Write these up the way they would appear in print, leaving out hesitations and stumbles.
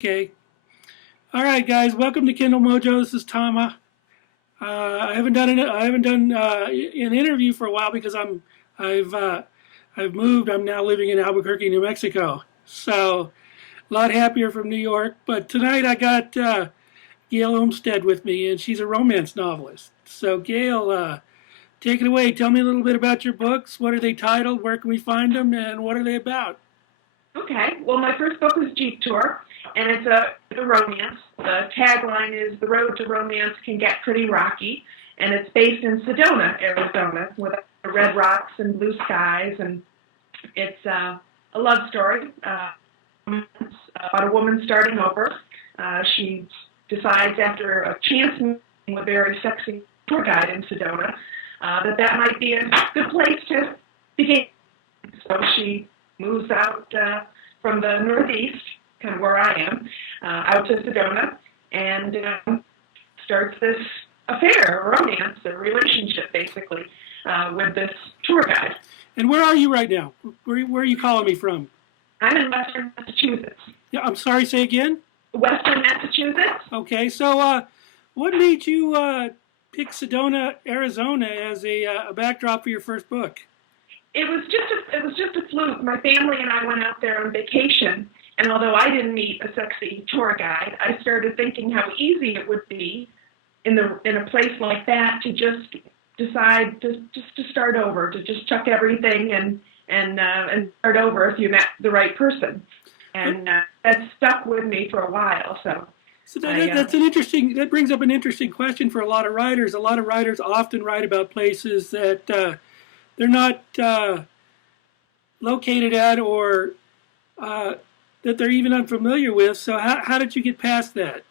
Okay. All right, guys. Welcome to Kindle Mojo. This is Tama. I haven't done an interview for a while because I've I've moved. I'm now living in Albuquerque, New Mexico. So a lot happier from New York. But tonight I got Gail Omsted with me, and she's a romance novelist. So Gail, take it away. Tell me a little bit about your books. What are they titled? Where can we find them? And what are they about? Okay. Well, my first book was Jeep Tour, and it's a romance. The tagline is "The road to romance can get pretty rocky," and it's based in Sedona, Arizona, with red rocks and blue skies, and it's a love story about a woman starting over. She decides after a chance meeting with a very sexy tour guide in Sedona that might be a good place to begin. So she moves out from the Northeast, kind of where I am, out to Sedona, and starts this affair, a romance, a relationship, basically, with this tour guide. And where are you right now? Where are you calling me from? I'm in Western Massachusetts. Yeah, I'm sorry. Say again. Western Massachusetts? Okay, so what made you pick Sedona, Arizona, as a backdrop for your first book? It was just a fluke. My family and I went out there on vacation, and although I didn't meet a sexy tour guide, I started thinking how easy it would be in a place like that to just decide to start over, to just chuck everything and start over if you met the right person, and that stuck with me for a while. So that's an interesting. That brings up an interesting question for a lot of writers. A lot of writers often write about places that they're not located at, or that they're even unfamiliar with. So how did you get past that?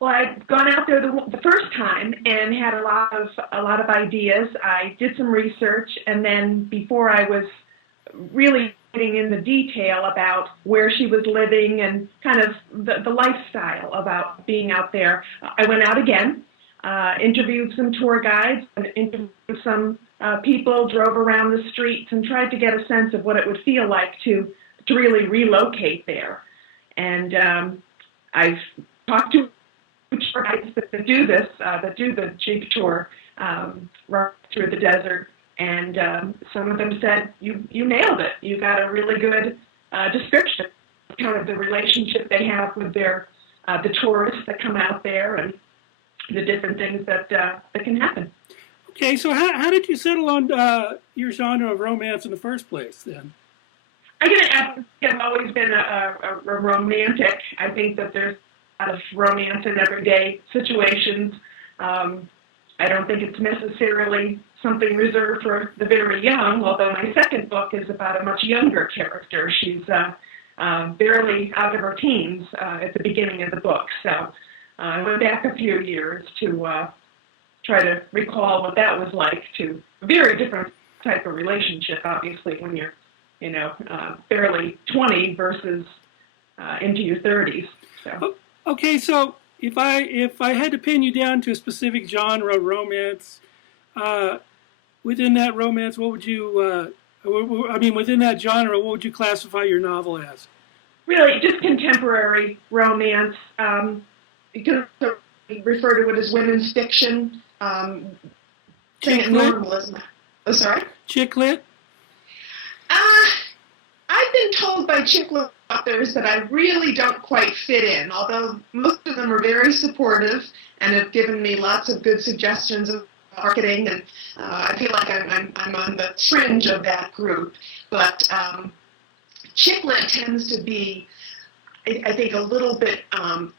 Well, I'd gone out there the first time and had a lot of ideas. I did some research, and then before I was really getting into detail about where she was living and kind of the lifestyle about being out there, I went out again, interviewed some tour guides, and interviewed some people, drove around the streets, and tried to get a sense of what it would feel like to really relocate there. And I've talked to tour guides that do this, that do the Jeep tour right through the desert, and some of them said, you nailed it. You got a really good description of kind of the relationship they have with the tourists that come out there and the different things that can happen. Okay, so how did you settle on your genre of romance in the first place, then? I've always been a romantic. I think that there's a lot of romance in everyday situations. I don't think it's necessarily something reserved for the very young, although my second book is about a much younger character. She's barely out of her teens at the beginning of the book. So I went back a few years to try to recall what that was like, to a very different type of relationship, obviously, when you're, barely 20 versus into your 30s. So. Okay, so if I had to pin you down to a specific genre, romance, within that romance, what would you? Within that genre, what would you classify your novel as? Really, just contemporary romance. Because we refer to it as women's fiction. Chick lit? Oh, sorry? Chick lit? I've been told by chick lit authors that I really don't quite fit in, although most of them are very supportive and have given me lots of good suggestions of marketing, and I feel like I'm on the fringe of that group. But chick lit tends to be, I think, a little bit,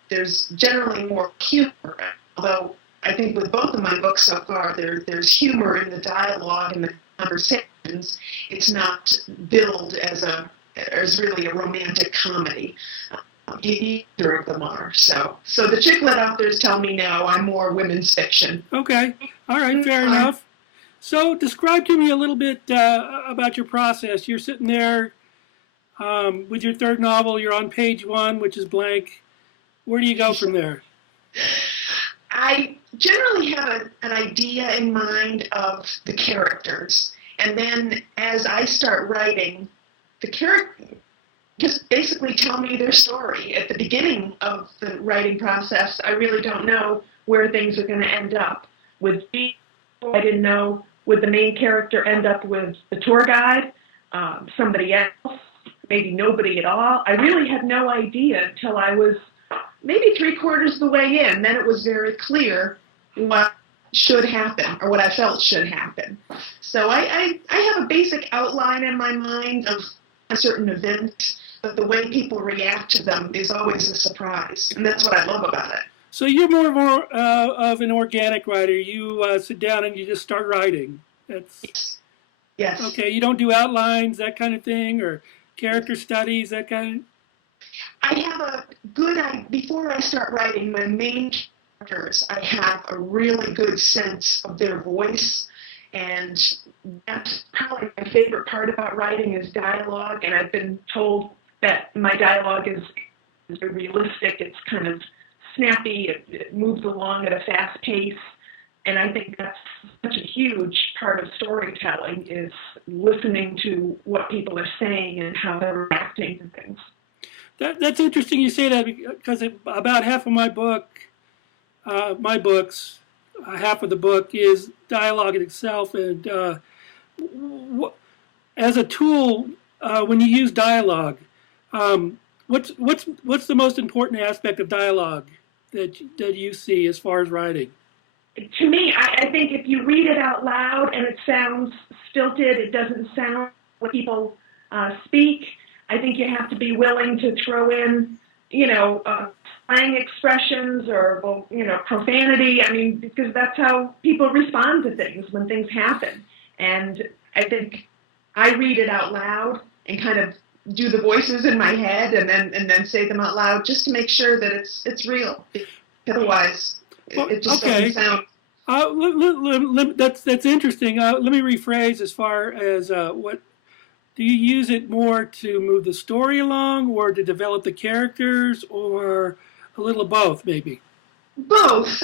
there's generally more humor, although I think with both of my books so far, there's humor in the dialogue and the conversations. It's not billed as really a romantic comedy. Either of them are. So the chick lit authors tell me no, I'm more women's fiction. Okay. All right, fair enough. So describe to me a little bit about your process. You're sitting there with your third novel. You're on page 1, which is blank. Where do you go from there? I generally have an idea in mind of the characters. And then as I start writing, the character just basically tell me their story. At the beginning of the writing process, I really don't know where things are going to end up. With me, I didn't know, would the main character end up with the tour guide, somebody else, maybe nobody at all? I really had no idea until I was maybe 3/4 of the way in. Then it was very clear what should happen, or what I felt should happen. So I have a basic outline in my mind of a certain event, but the way people react to them is always a surprise, and that's what I love about it. So you're more of an organic writer. You sit down and you just start writing. That's Yes. okay. You don't do outlines, that kind of thing, or character studies, that kind of. I have a good idea. Before I start writing my main characters, I have a really good sense of their voice, and that's probably my favorite part about writing is dialogue, and I've been told that my dialogue is very realistic. It's kind of snappy. It moves along at a fast pace, and I think that's such a huge part of storytelling is listening to what people are saying and how they're reacting to things. That's interesting you say that because about half of my books, half of the book is dialogue in itself, and as a tool, when you use dialogue, what's the most important aspect of dialogue that you see as far as writing? To me, I think if you read it out loud and it sounds stilted, it doesn't sound like people speak. I think you have to be willing to throw in, slang expressions or, profanity. I mean, because that's how people respond to things when things happen. And I think I read it out loud and kind of do the voices in my head and then say them out loud just to make sure that it's real. Otherwise, it just doesn't sound. That's interesting. Let me rephrase as far as what. Do you use it more to move the story along or to develop the characters or a little of both, maybe? Both.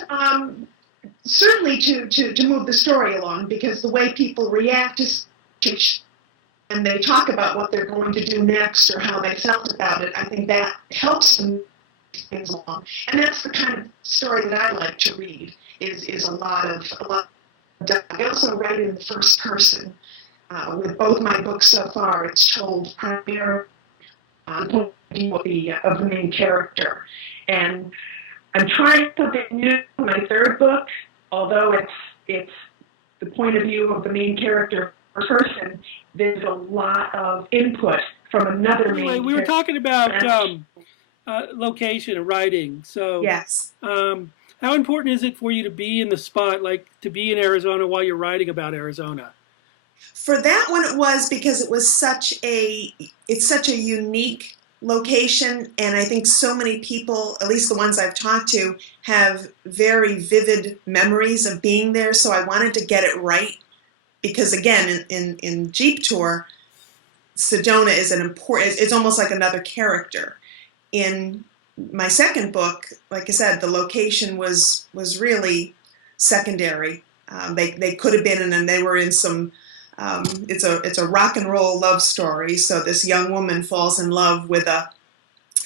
Certainly to move the story along, because the way people react is and they talk about what they're going to do next or how they felt about it. I think that helps them move things along. And that's the kind of story that I like to read is a lot of I also write in the first person. With both my books so far, it's told primarily on the point of view of the main character. And I'm trying something new in my third book, although it's the point of view of the main character first person. There's a lot of input from another main character. We were talking about location and writing. So yes. How important is it for you to be in the spot, like to be in Arizona while you're writing about Arizona? For that one, it was because it was such a unique location, and I think so many people, at least the ones I've talked to, have very vivid memories of being there. So I wanted to get it right because, again, in Jeep Tour, Sedona is it's almost like another character. In my second book, like I said, the location was really secondary. They could have been, and they were in some. It's a rock and roll love story. So this young woman falls in love with a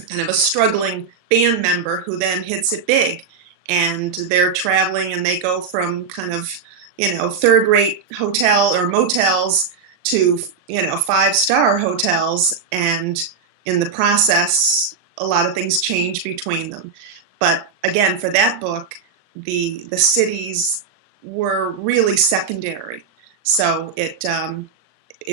kind of a struggling band member who then hits it big, and they're traveling and they go from kind of third-rate hotel or motels to 5-star hotels, and in the process a lot of things change between them. But again, for that book, the cities were really secondary. So it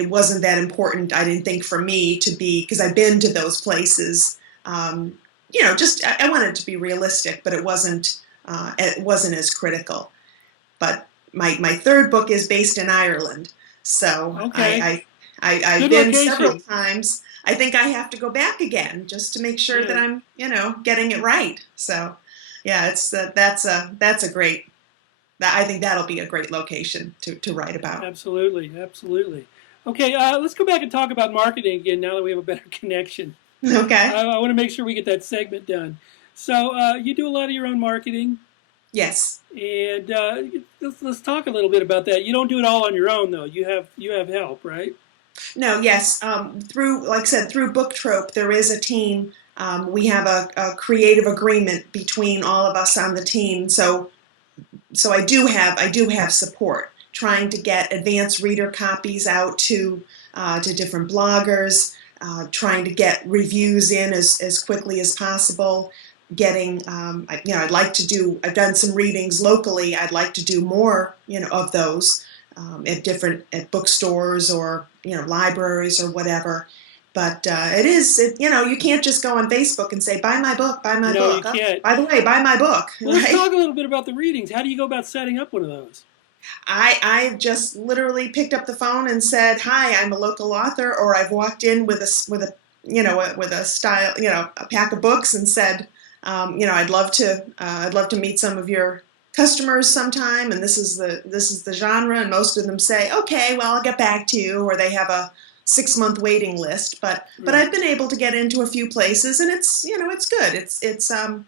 wasn't that important, I didn't think, for me to be, because I've been to those places. I wanted it to be realistic, but it wasn't as critical. But my third book is based in Ireland, so okay. I've been several times. I think I have to go back again just to make sure that I'm getting it right. So yeah, that's a great. I think that'll be a great location to write about. Absolutely, absolutely. Okay, let's go back and talk about marketing again now that we have a better connection. Okay. I want to make sure we get that segment done. So you do a lot of your own marketing. Yes. And let's talk a little bit about that. You don't do it all on your own, though. You have help, right? No, yes. Through, like I said, through Book Trope, there is a team. We have a creative agreement between all of us on the team. So I do have support, trying to get advanced reader copies out to different bloggers, trying to get reviews in as quickly as possible. Getting, I'd like to do. I've done some readings locally. I'd like to do more, of those at bookstores or libraries or whatever. But you can't just go on Facebook and say, buy my book, buy my No, you book. Oh, can't. by the way, buy my book, Well, let's right? talk a little bit about the readings. How do you go about setting up one of those? I just literally picked up the phone and said, "Hi, I'm a local author," or I've walked in with a style, a pack of books and said, I'd love to meet some of your customers sometime, and this is the genre, and most of them say, "Okay, well, I'll get back to you," or they have a 6-month waiting list. But Right. I've been able to get into a few places, and it's good. It's I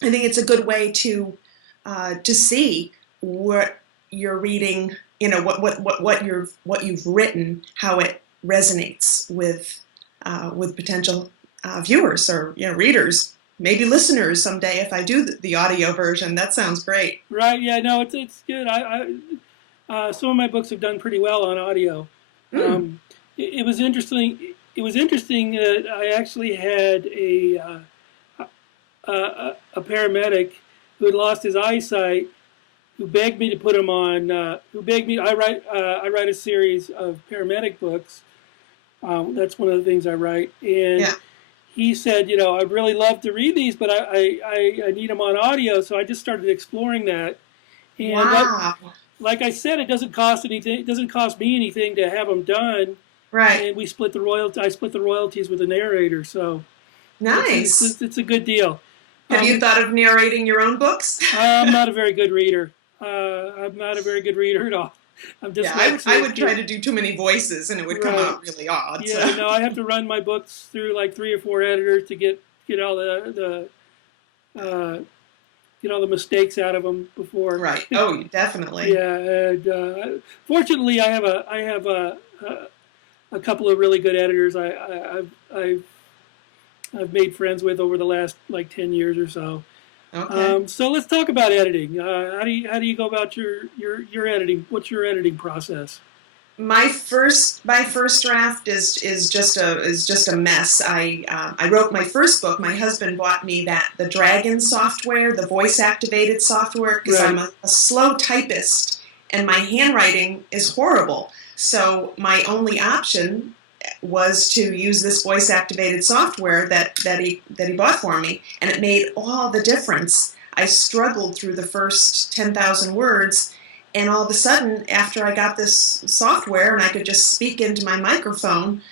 think it's a good way to see what you're reading, what you've written, how it resonates with potential viewers or readers, maybe listeners someday if I do the audio version. That sounds great. Right. Yeah. No, it's good. Some of my books have done pretty well on audio. Mm. It was interesting. It was interesting that I actually had a paramedic who had lost his eyesight, who begged me to put him on. Who begged me? I write a series of paramedic books. That's one of the things I write, and Yeah. he said, I'd really love to read these, but I need them on audio. So I just started exploring that, and Wow. like I said, it doesn't cost anything. It doesn't cost me anything to have them done, Right. and we split the royalty. I split the royalties with the narrator, so Nice. it's a good deal. Have you thought of narrating your own books? I'm not a very good reader. I'm not a very good reader at all. I'm Yeah, I dyslexic. would try to do too many voices and it would come Right. out really odd. Yeah, So. no, I have to run my books through like 3 or 4 editors to get all get all the mistakes out of them before. Right. Oh, definitely. Yeah, and fortunately, I have a couple of really good editors. I've made friends with over the last like 10 years or so. Okay. So let's talk about editing. How do you go about your editing? What's your editing process? My first draft is just a mess. I wrote my first book. My husband bought me the Dragon software, the voice activated software, because Right. I'm a slow typist and my handwriting is horrible. So my only option was to use this voice activated software that he bought for me, and it made all the difference. I struggled through the first 10,000 words, and all of a sudden, after I got this software and I could just speak into my microphone,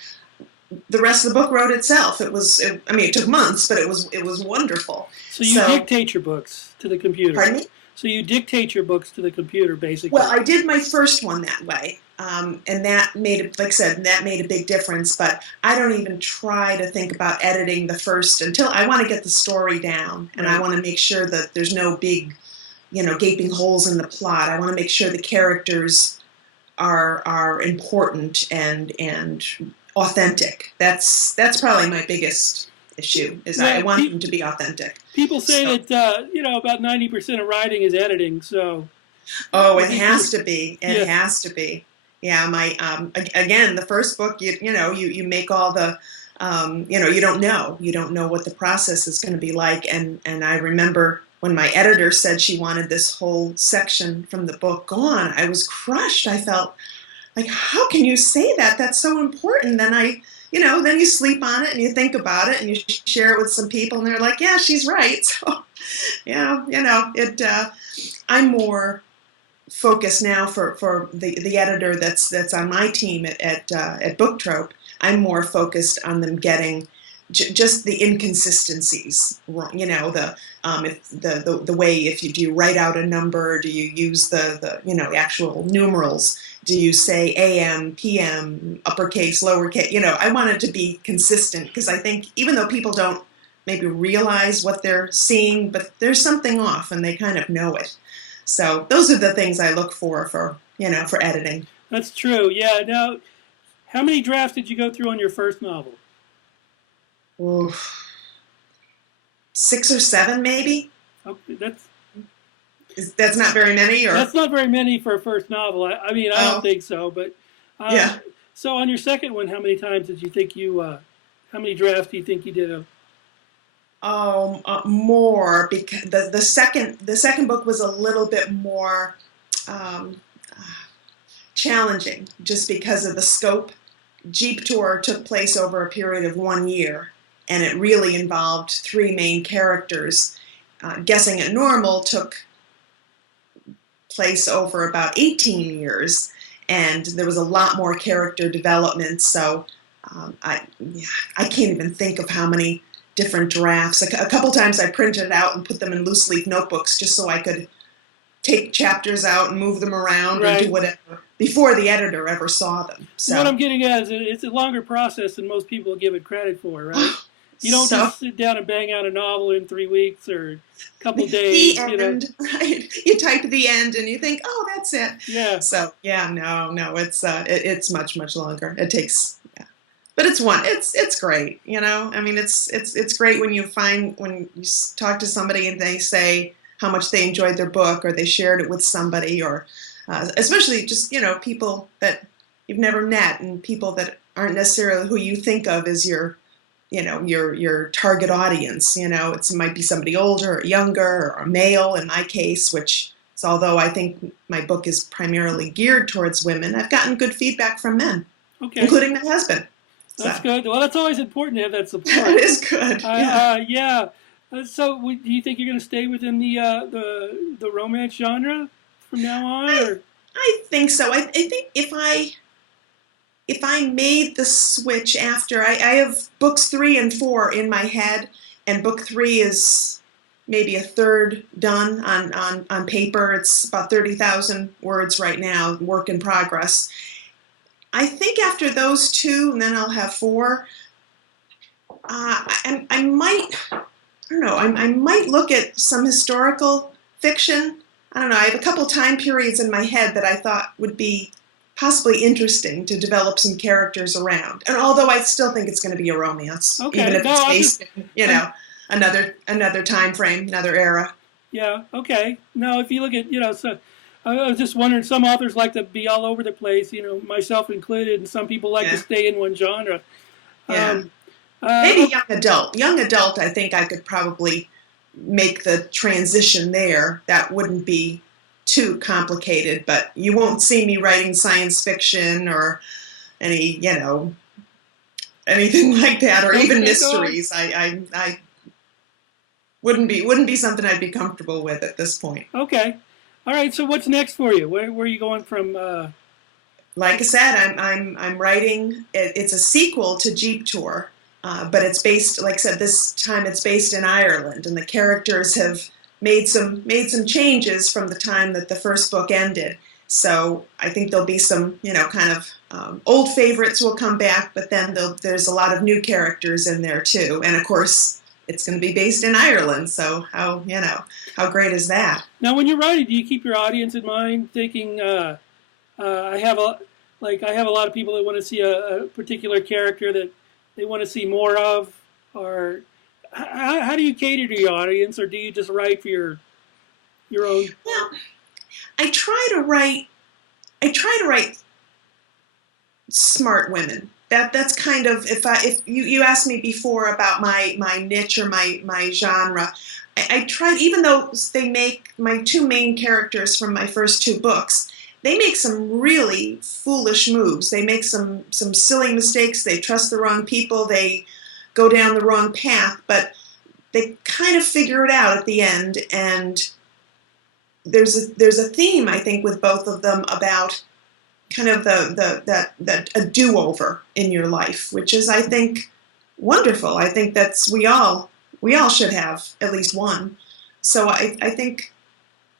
the rest of the book wrote itself. It took months, but it was wonderful. So you dictate your books to the computer. Pardon me? So you dictate your books to the computer, basically. Well, I did my first one that way, and that made, like I said, that made a big difference. But I don't even try to think about editing the first until I want to get the story down, and I Right. want to make sure that there's no big, gaping holes in the plot. I want to make sure the characters are important and authentic. That's probably my biggest issue. Is I Yeah, want them to be authentic. people say So- that about 90% of writing is editing. So Oh, it has to be. It Yeah. has to be. Yeah, again, the first book, you make all the, you don't know what the process is going to be like, and I remember when my editor said she wanted this whole section from the book gone, I was crushed. I felt like, how can you say that? That's so important. Then you sleep on it and you think about it and you share it with some people, and they're like, yeah, she's right. So, yeah, I'm more focus now for the editor that's on my team at Book Trope. I'm more focused on them getting just the inconsistencies wrong. If the way, if you write out a number, do you use the actual numerals? Do you say AM, PM, uppercase, lowercase? I want it to be consistent, because I think even though people don't maybe realize what they're seeing, but there's something off and they kind of know it. So those are the things I look for editing. that's true. Yeah. Now, How many drafts did you go through on your first novel? Oof. 6 or 7, maybe. Okay, That's not very many, or that's not very many for a first novel. I mean, I don't oh, think so. But yeah. so on your second one, how many times did you think you? How many drafts do you think you did? More, because the second book was a little bit more um, challenging, just because of the scope. Jeep Tour took place over a period of 1 year, and it really involved 3 main characters. Guessing at Normal took place over about 18 years, and there was a lot more character development. So I can't even think of how many different drafts. A couple times I printed it out and put them in loose leaf notebooks just so I could take chapters out and move them around or do whatever before the editor ever saw them. So what I'm getting at is it's a longer process than most people give it credit for, right? You don't just sit down and bang out a novel in 3 weeks or a couple days. The end, right? You type the end and you think, oh, that's it. Yeah. So yeah, no, it's much longer. It takes, yeah, but it's great. I mean, it's great when you talk to somebody and they say how much they enjoyed their book, or they shared it with somebody, or especially just people that you've never met, and people that aren't necessarily who you think of as your target audience. It might be somebody older or younger, or a male in my case, which is, although I think my book is primarily geared towards women, I've gotten good feedback from men, including my husband. That's good. Well, that's always important to have that support. That is good. Yeah. So, do you think you're going to stay within the romance genre from now on? I think so. I think if I made the switch after, I have books 3 and 4 in my head, and book 3 is maybe a third done on paper. It's about 30,000 words right now, work in progress. I think after those 2, and then I'll have 4, I might, I don't know, I might look at some historical fiction. I don't know, I have a couple time periods in my head that I thought would be possibly interesting to develop some characters around. And although I still think it's going to be a romance, even if it's based in, another time frame, another era. Yeah, okay. No, if you look at, so I was just wondering, some authors like to be all over the place, myself included, and some people like to stay in one genre. Yeah. Maybe young adult. Young adult, I think I could probably make the transition there. That wouldn't be too complicated, but you won't see me writing science fiction or any, anything like that, or even mysteries. I wouldn't be something I'd be comfortable with at this point. Okay. All right. So what's next for you? Where are you going from? Like I said, I'm writing. It's a sequel to Jeep Tour, but it's based, like I said, this time it's based in Ireland, and the characters have made some changes from the time that the first book ended. So I think there'll be some, kind of old favorites will come back, but then there's a lot of new characters in there too. And of course, it's going to be based in Ireland. So how great is that? Now, when you're writing, do you keep your audience in mind, thinking, I have a lot of people that want to see a particular character that they want to see more of, or how do you cater to your audience, or do you just write for your own? Well, I try to write smart women. That's kind of, if you asked me before about my niche or my genre, I tried, even though they make my 2 main characters from my first 2 books, they make some really foolish moves. They make some silly mistakes. They trust the wrong people. They go down the wrong path, but they kind of figure it out at the end. And there's a theme, I think, with both of them about kind of that a do-over in your life, which is, I think, wonderful. I think that's we all should have at least one. So I think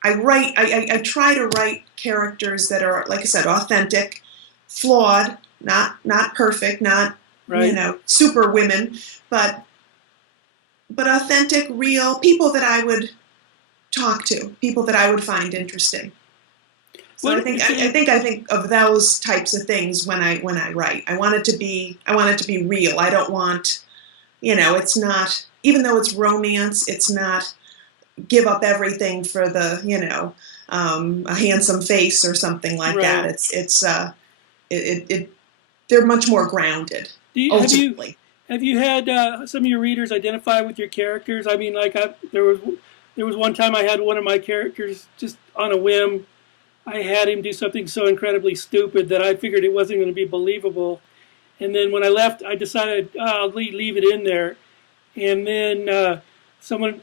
I try to write characters that are, like I said, authentic, flawed, not perfect, not super women, but authentic, real people that I would talk to, people that I would find interesting. So I think of those types of things when I write. I want it to be real. I don't want, it's not, even though it's romance, it's not give up everything for the, a handsome face or something like that. They're much more grounded. Ultimately. Have you had some of your readers identify with your characters? I mean, like there was one time I had one of my characters just on a whim. I had him do something so incredibly stupid that I figured it wasn't going to be believable. And then when I left, I decided I'll leave it in there. And then someone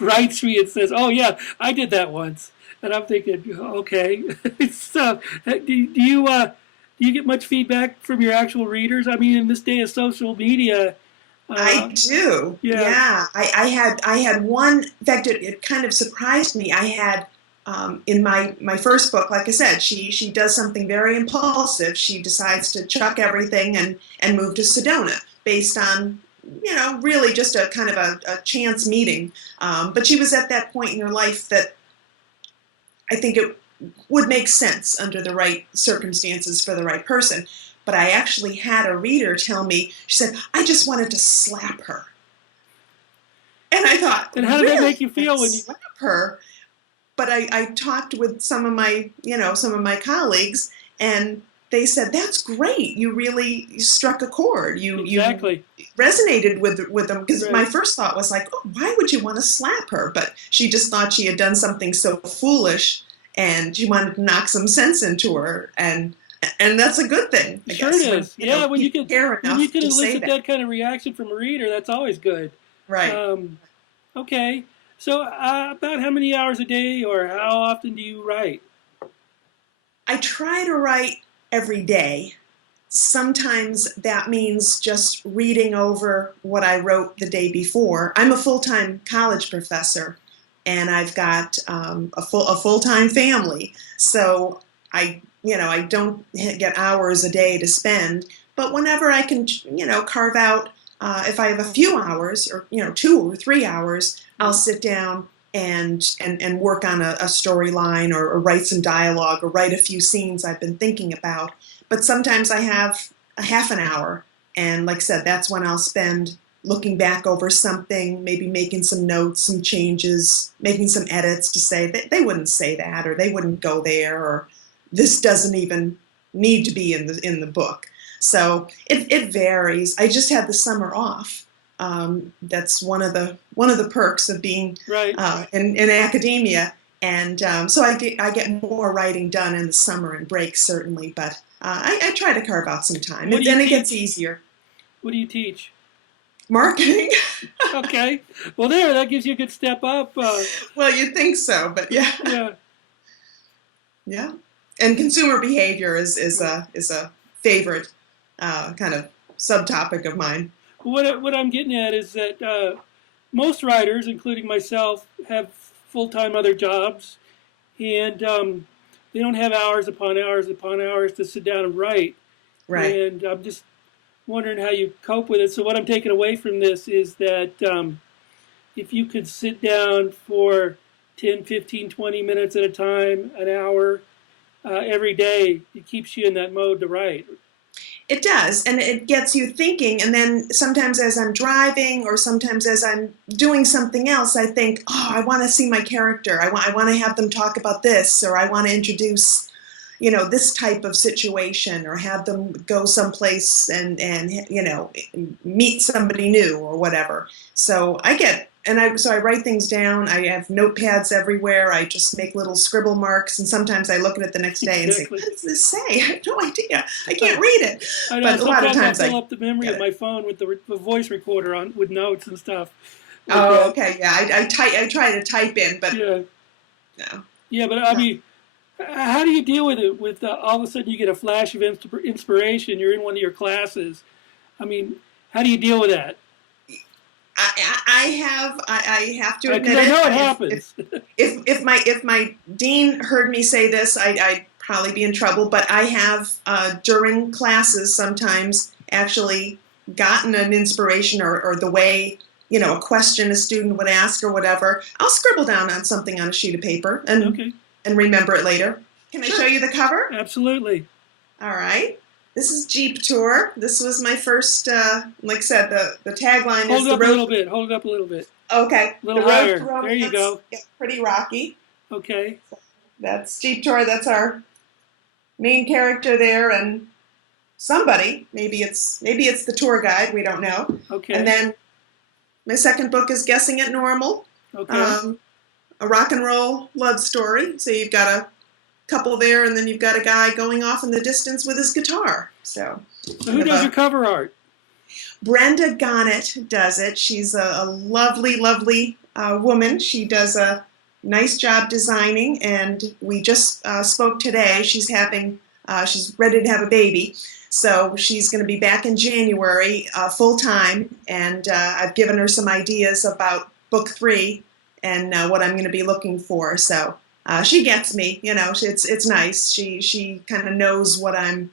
writes me and says, "Oh yeah, I did that once." And I'm thinking, okay. So, do you get much feedback from your actual readers? I mean, in this day of social media. I do. Yeah. I had one. In fact, it kind of surprised me. I had in my first book, like I said, she does something very impulsive. She decides to chuck everything and move to Sedona based on, really just a kind of a chance meeting. But she was at that point in her life that I think it would make sense under the right circumstances for the right person. But I actually had a reader tell me, she said, "I just wanted to slap her." And I thought, and how did that make you feel when you slap her? But I talked with some of my colleagues, and they said, "That's great. You really struck a chord. Exactly. You resonated with them." Because my first thought was like, "Oh, why would you want to slap her?" But she just thought she had done something so foolish, and she wanted to knock some sense into her, and that's a good thing. I guess. It is. When you can elicit that that kind of reaction from a reader, that's always good. Right. Okay. So about how many hours a day or how often do you write? I try to write every day. Sometimes that means just reading over what I wrote the day before. I'm a full-time college professor, and I've got a full-time family. So I don't get hours a day to spend. But whenever I can, carve out, if I have a few hours or 2 or 3 hours, I'll sit down and work on a storyline or write some dialogue or write a few scenes I've been thinking about. But sometimes I have a half an hour, and like I said, that's when I'll spend looking back over something, maybe making some notes, some changes, making some edits to say that they wouldn't say that, or they wouldn't go there, or this doesn't even need to be in the book. So it varies. I just had the summer off. That's one of the perks of being in academia, and so I get more writing done in the summer and breaks certainly. But I try to carve out some time, and then it gets easier. What do you teach? Marketing. Okay. Well, that gives you a good step up. Well, you'd think so, but yeah. And consumer behavior is a favorite kind of subtopic of mine. What I'm getting at is that most writers, including myself, have full-time other jobs, and they don't have hours upon hours upon hours to sit down and write. Right. And I'm just wondering how you cope with it. So what I'm taking away from this is that if you could sit down for 10, 15, 20 minutes at a time, an hour, every day, it keeps you in that mode to write. It does, and it gets you thinking, and then sometimes as I'm driving or sometimes as I'm doing something else, I think, oh, I want to see my character. I want to have them talk about this, or I want to introduce, this type of situation, or have them go someplace and meet somebody new or whatever. So I write things down. I have notepads everywhere. I just make little scribble marks, and sometimes I look at it the next day and say, "What does this say? I have no idea. I can't read it." I know, but a lot of times I fill up the memory of my phone with the voice recorder on with notes and stuff. Oh, okay, yeah. I try to type in, but no. Yeah, but I mean, how do you deal with it? With all of a sudden you get a flash of inspiration. You're in one of your classes. I mean, how do you deal with that? I have to admit I know it happens. If my dean heard me say this, I'd probably be in trouble. But I have during classes sometimes actually gotten an inspiration or the way a question a student would ask or whatever. I'll scribble down on something on a sheet of paper and remember it later. Can I show you the cover? Absolutely. All right. This is Jeep Tour. This was my first, like I said, the tagline Hold is it the up a road. little bit. Hold it up a little bit. Okay. A little the road higher. to romance. There you go. Yeah, pretty rocky. Okay. That's Jeep Tour. That's our main character there, and somebody. Maybe it's the tour guide. We don't know. Okay. And then my second book is Guessing It Normal. Okay. A rock and roll love story. So you've got a couple there, and then you've got a guy going off in the distance with his guitar. So who does your cover art? Brenda Gonnett does it. She's a lovely, lovely woman. She does a nice job designing, and we just spoke today. She's ready to have a baby. So she's going to be back in January full time, and I've given her some ideas about book 3 and what I'm going to be looking for. So she gets me, it's nice. She kind of knows what I'm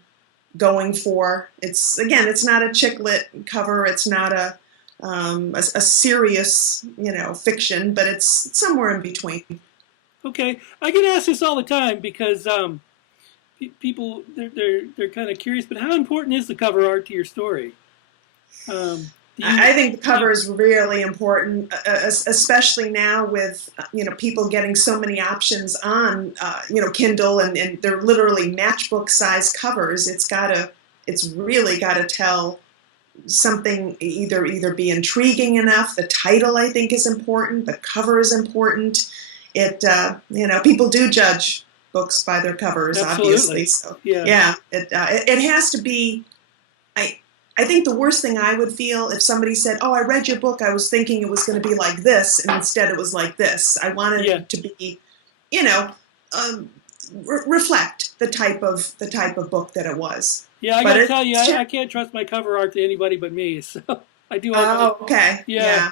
going for. It's not a chick lit cover. It's not a serious, fiction, but it's somewhere in between. Okay, I get asked this all the time because people they're kind of curious. But how important is the cover art to your story? I think the cover is really important, especially now with people getting so many options on Kindle, and they're literally matchbook size covers. It's really got to tell something, either be intriguing enough. The title, I think, is important. The cover is important. People do judge books by their covers. Absolutely. Obviously. So yeah. It has to be. I think the worst thing I would feel if somebody said, "Oh, I read your book. I was thinking it was going to be like this, and instead it was like this." I wanted it to be, reflect the type of book that it was. Yeah, I got to tell you, I can't trust my cover art to anybody but me. So I do. Okay. Yeah.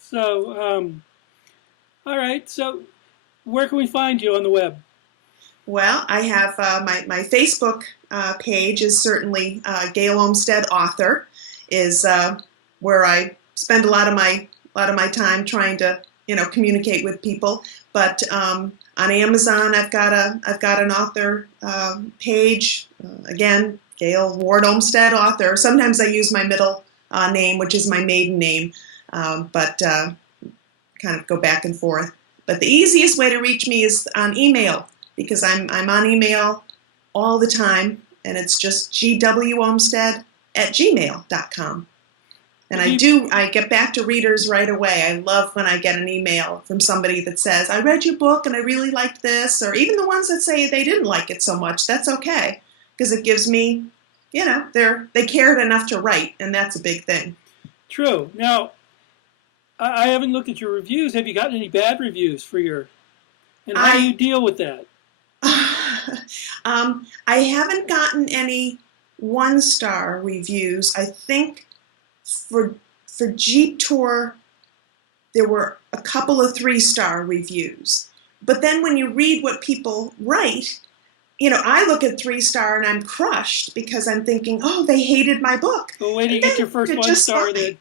So, all right. So, where can we find you on the web? Well, I have my Facebook page is certainly Gail Omsted author, is where I spend a lot of my time trying to communicate with people. But on Amazon, I've got an author page. Again, Gail Ward Omsted author. Sometimes I use my middle name, which is my maiden name, but kind of go back and forth. But the easiest way to reach me is on email, because I'm on email all the time, and it's just gwomsted@gmail.com. And I get back to readers right away. I love when I get an email from somebody that says, "I read your book and I really liked this," or even the ones that say they didn't like it so much. That's okay, because it gives me, they cared enough to write, and that's a big thing. True. Now, I haven't looked at your reviews. Have you gotten any bad reviews for your? And how do you deal with that? I haven't gotten any 1-star reviews. I think for Jeep Tour, there were a couple of 3-star reviews. But then when you read what people write, I look at 3-star and I'm crushed, because I'm thinking, oh, they hated my book. Well, wait till you get your first 1-star then.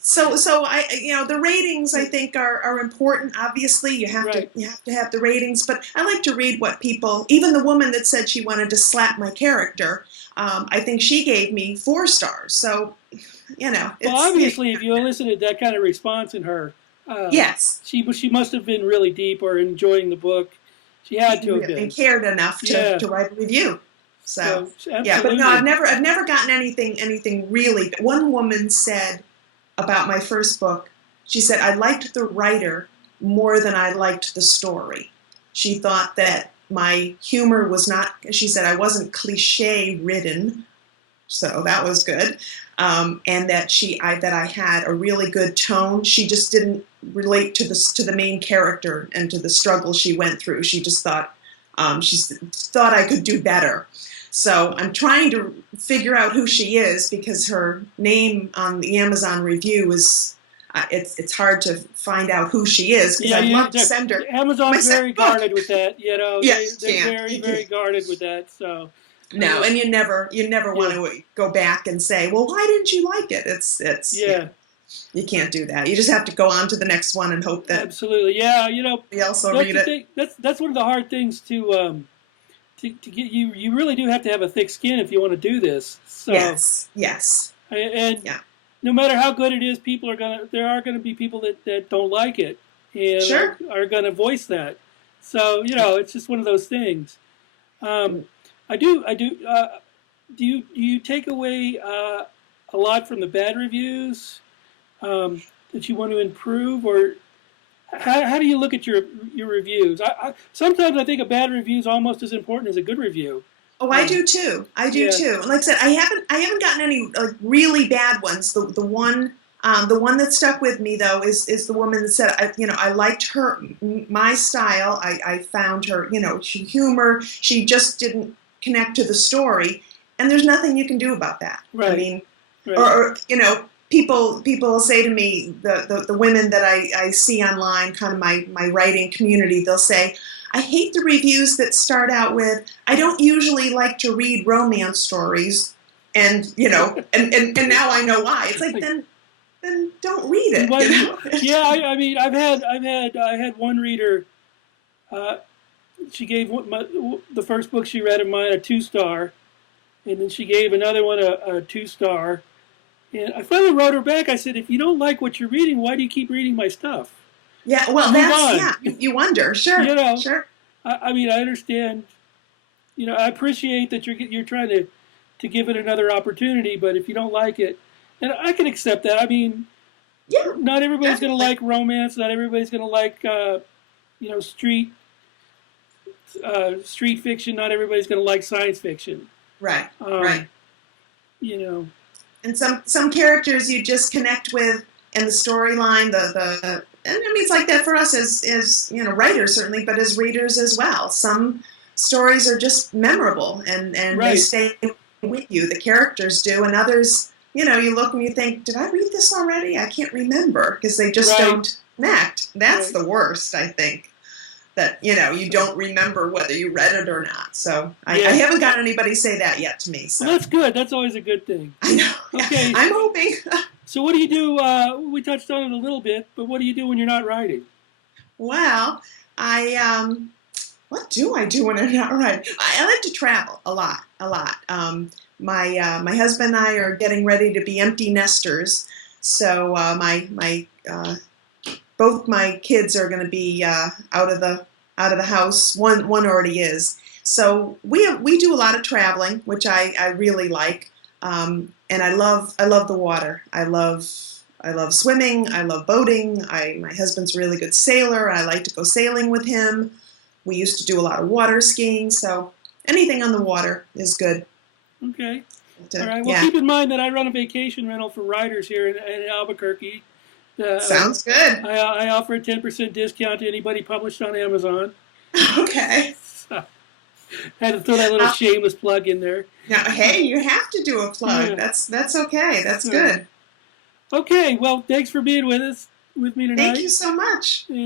So I, the ratings, I think, are important. Obviously, you have to have the ratings. But I like to read what people. Even the woman that said she wanted to slap my character, I think she gave me 4 stars. So, Well, obviously, if you elicited that kind of response in her, yes, she must have been really deep or enjoying the book. She had to have been, and cared enough to write a review. So yeah, but no, I've never gotten anything really. One woman said about my first book, she said, "I liked the writer more than I liked the story." She thought that my humor was not, she said, I wasn't cliche ridden, so that was good, and that I had a really good tone. She just didn't relate to the main character and to the struggle she went through. She just thought I could do better. So I'm trying to figure out who she is, because her name on the Amazon review is, it's hard to find out who she is, because I'd love to send her. Amazon's very guarded with that, Yes, they're very, very guarded with that. So no, and you never want to go back and say, well, why didn't you like it? You can't do that. You just have to go on to the next one and hope that absolutely, somebody else will read it. That's one of the hard things to to get you really do have to have a thick skin if you want to do this. So Yes. and Yeah. no matter how good it is, there are gonna be people that don't like it and Sure. are gonna voice that. So it's just one of those things. I do. Do you take away a lot from the bad reviews that you want to improve, or how do you look at your reviews? Sometimes I think a bad review is almost as important as a good review. Oh, I do too. I do too. Like I said, I haven't gotten any like really bad ones. The one that stuck with me though is the woman that said, I liked my style. I found her, she humor. She just didn't connect to the story, and there's nothing you can do about that. Right. I mean, Right. or people say to me, the women that I see online, kind of my writing community, they'll say, I hate the reviews that start out with, I don't usually like to read romance stories, and and now I know why. It's like then don't read it. Yeah, I mean, I had one reader. She gave the first book she read of mine a 2-star, and then she gave another one a 2-star. And I finally wrote her back. I said, if you don't like what you're reading, why do you keep reading my stuff? Yeah, well, you wonder. Sure, sure. I mean, I understand. I appreciate that you're trying to give it another opportunity, but if you don't like it, and I can accept that. I mean, yeah, not everybody's going to like romance. Not everybody's going to like, street fiction. Not everybody's going to like science fiction. Right, right. And some characters you just connect with, and the storyline, and I mean it's like that for us as writers certainly, but as readers as well. Some stories are just memorable and right. They stay with you. The characters do, and others, you look and you think, did I read this already? I can't remember, because they just right. don't connect. That's right. the worst, I think. That you don't remember whether you read it or not. So I haven't got anybody say that yet to me. So well, that's good. That's always a good thing. I know. Okay. I'm hoping. So what do you do? We touched on it a little bit, but what do you do when you're not writing? Well, what do I do when I'm not writing? I like to travel a lot. My husband and I are getting ready to be empty nesters, so both my kids are going to be out of the house. One already is. So we do a lot of traveling, which I really like, and I love the water. I love swimming. I love boating. My husband's a really good sailor. I like to go sailing with him. We used to do a lot of water skiing. So anything on the water is good. Okay. All right. Well, keep in mind that I run a vacation rental for writers here in Albuquerque. Sounds good. I offer a 10% discount to anybody published on Amazon. Okay. So, had to throw that little shameless plug in there. Now, hey, you have to do a plug. Yeah. That's okay. That's good. Okay. Well, thanks for being with me tonight. Thank you so much.